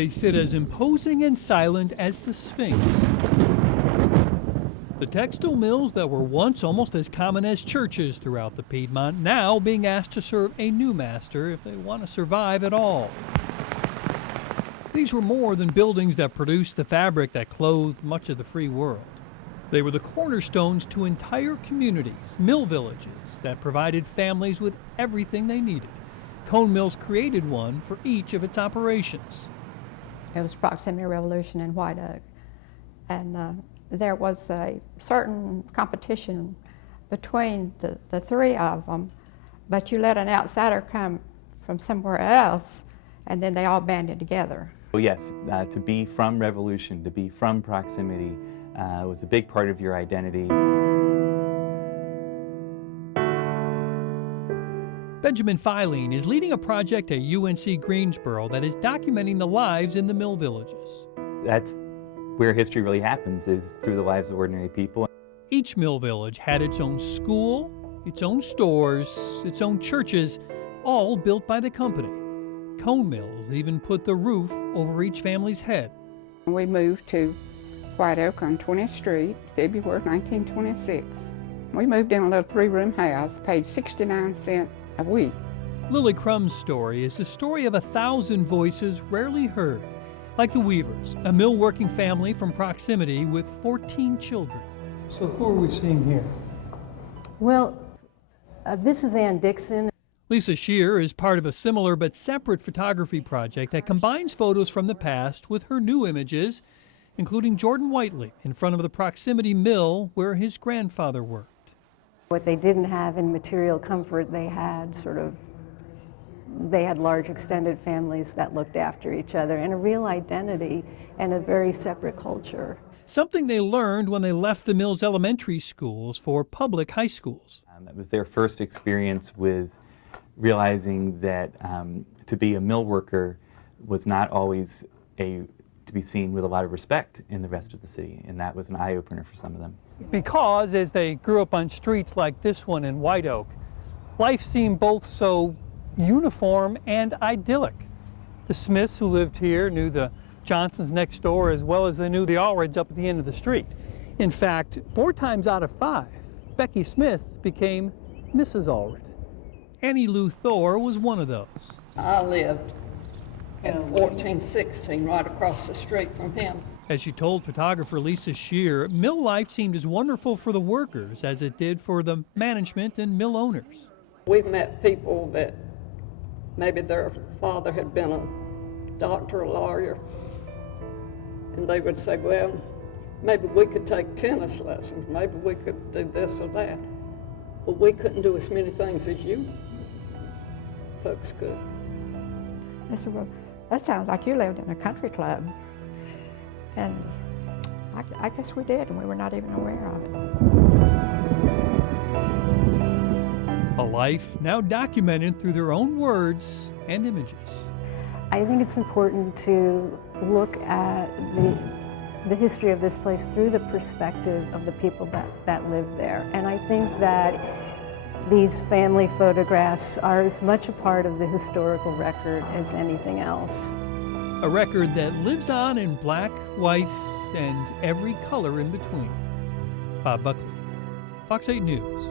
They sit as imposing and silent as the Sphinx. The textile mills that were once almost as common as churches throughout the Piedmont, now being asked to serve a new master if they want to survive at all. These were more than buildings that produced the fabric that clothed much of the free world. They were the cornerstones to entire communities, mill villages that provided families with everything they needed. Cone Mills created one for each of its operations. It was Proximity Revolution in White Oak, and there was a certain competition between the three of them, but you let an outsider come from somewhere else, and then they all banded together. Well, yes, to be from Revolution, to be from Proximity, was a big part of your identity. Benjamin Filene is leading a project at UNC Greensboro that is documenting the lives in the mill villages. That's where history really happens, is through the lives of ordinary people. Each mill village had its own school, its own stores, its own churches, all built by the company. Cone Mills even put the roof over each family's head. We moved to White Oak on 20th Street, February 1926. We moved in a little three-room house, paid 69 cents a week. Lily Crumb's story is the story of 1,000 voices rarely heard, like the Weavers, a mill working family from Proximity with 14 children. So who are we seeing here? Well, this is Ann Dixon. Lisa Shear is part of a similar but separate photography project that combines photos from the past with her new images, including Jordan Whiteley in front of the Proximity Mill where his grandfather worked. What they didn't have in material comfort, they had large extended families that looked after each other, and a real identity and a very separate culture. Something they learned when they left the mill's elementary schools for public high schools. That was their first experience with realizing that to be a mill worker was not always to be seen with a lot of respect in the rest of the city, and that was an eye-opener for some of them. Because as they grew up on streets like this one in White Oak, life seemed both so uniform and idyllic. The Smiths who lived here knew the Johnsons next door as well as they knew the Allreds up at the end of the street. In fact, 4 times out of 5, Becky Smith became Mrs. Allred. Annie Lou Thor was one of those. I lived in 1416 right across the street from him. As she told photographer Lisa Shear, mill life seemed as wonderful for the workers as it did for the management and mill owners. We've met people that maybe their father had been a doctor, a lawyer, and they would say, well, maybe we could take tennis lessons, maybe we could do this or that, but we couldn't do as many things as you folks could. I said, well, that sounds like you lived in a country club. And I guess we did, and we were not even aware of it. A life now documented through their own words and images. I think it's important to look at the history of this place through the perspective of the people that live there. And I think that these family photographs are as much a part of the historical record as anything else. A record that lives on in black, white, and every color in between. Bob Buckley, Fox 8 News.